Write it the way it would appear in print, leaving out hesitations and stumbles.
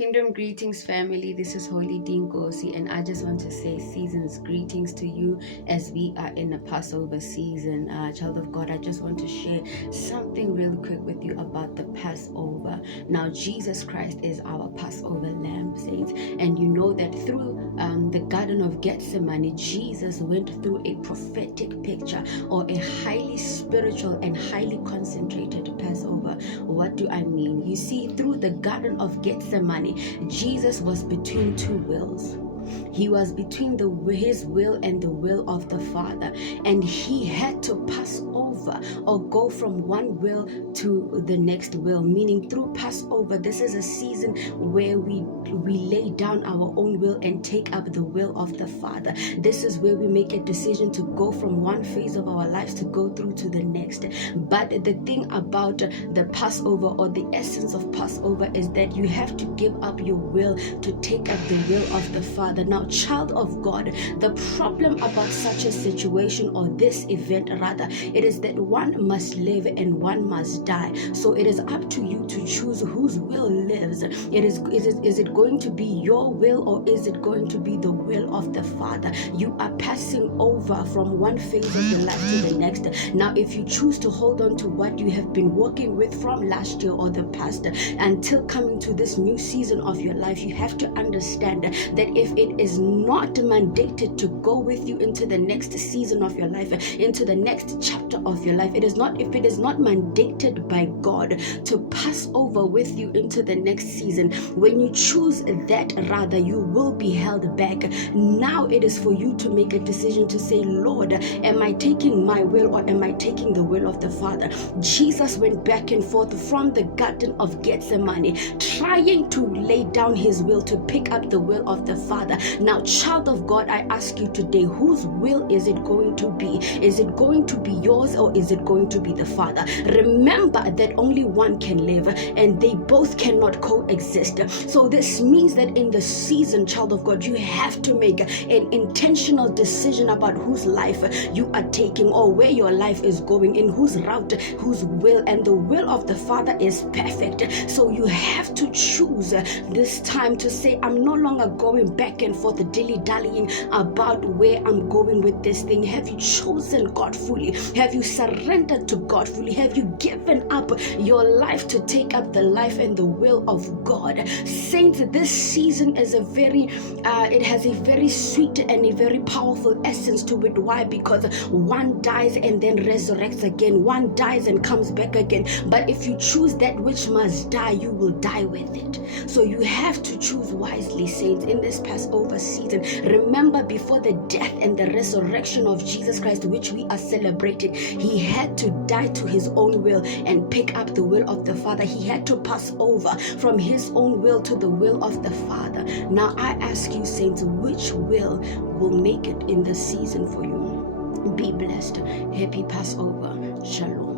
Kingdom greetings, family. This is Holy Dinkosi, and I just want to say season's greetings to you as we are in the Passover season. Child of God, I just want to share something real quick with you about the Passover. Now, Jesus Christ is our Passover lamb, saints, and you know that through the Garden of Gethsemane, Jesus went through a prophetic picture or a highly spiritual and highly concentrated Passover. What do I mean? You see, through the Garden of Gethsemane, Jesus was between two wills. He was between his will and the will of the Father, and he had to pass over or go from one will to the next will. Meaning, through Passover, this is a season where we lay down our own will and take up the will of the Father. This is where we make a decision to go from one phase of our lives to go through to the next. But the thing about the Passover, or the essence of Passover, is that you have to give up your will to take up the will of the Father. Now, child of God, the problem about such a situation, or this event rather, it is that one must live and one must die. So it is up to you to choose whose will lives. Is it going to be your will, or is it going to be the will of the Father? You are passing over from one phase of your life to the next. Now, if you choose to hold on to what you have been working with from last year or the past until coming to this new season of your life, you have to understand that if it is not mandated to go with you into the next season of your life, into the next chapter of your life, if it is not mandated by God to pass over with you into the next season, when you choose that, rather, you will be held back. Now it is for you to make a decision to say, Lord, am I taking my will, or am I taking the will of the Father? Jesus went back and forth from the Garden of Gethsemane, trying to lay down his will to pick up the will of the Father. Now, child of God, I ask you today, whose will is it going to be? Is it going to be yours, or is it going to be the Father? Remember that only one can live, and they both cannot coexist. So this means that in the season, child of God, you have to make an intentional decision about whose life you are taking, or where your life is going, in whose route, whose will. And the will of the Father is perfect. So you have to choose this time to say, I'm no longer going back and forth dilly-dallying about where I'm going with this thing. Have you chosen God fully? Have you surrendered to God fully? Have you given up your life to take up the life and the will of God? Saints, this season is it has a very sweet and a very powerful essence to it. Why? Because one dies and then resurrects again. One dies and comes back again. But if you choose that which must die, you will die with it. So you have to choose wisely, saints, in this Passover season. Remember, before the death and the resurrection of Jesus Christ, which we are celebrating, he had to die to his own will and pick up the will of the Father. He had to pass over from his own will to the will of the Father. Now I ask you, saints, which will make it in the season for you? Be blessed. Happy Passover. Shalom.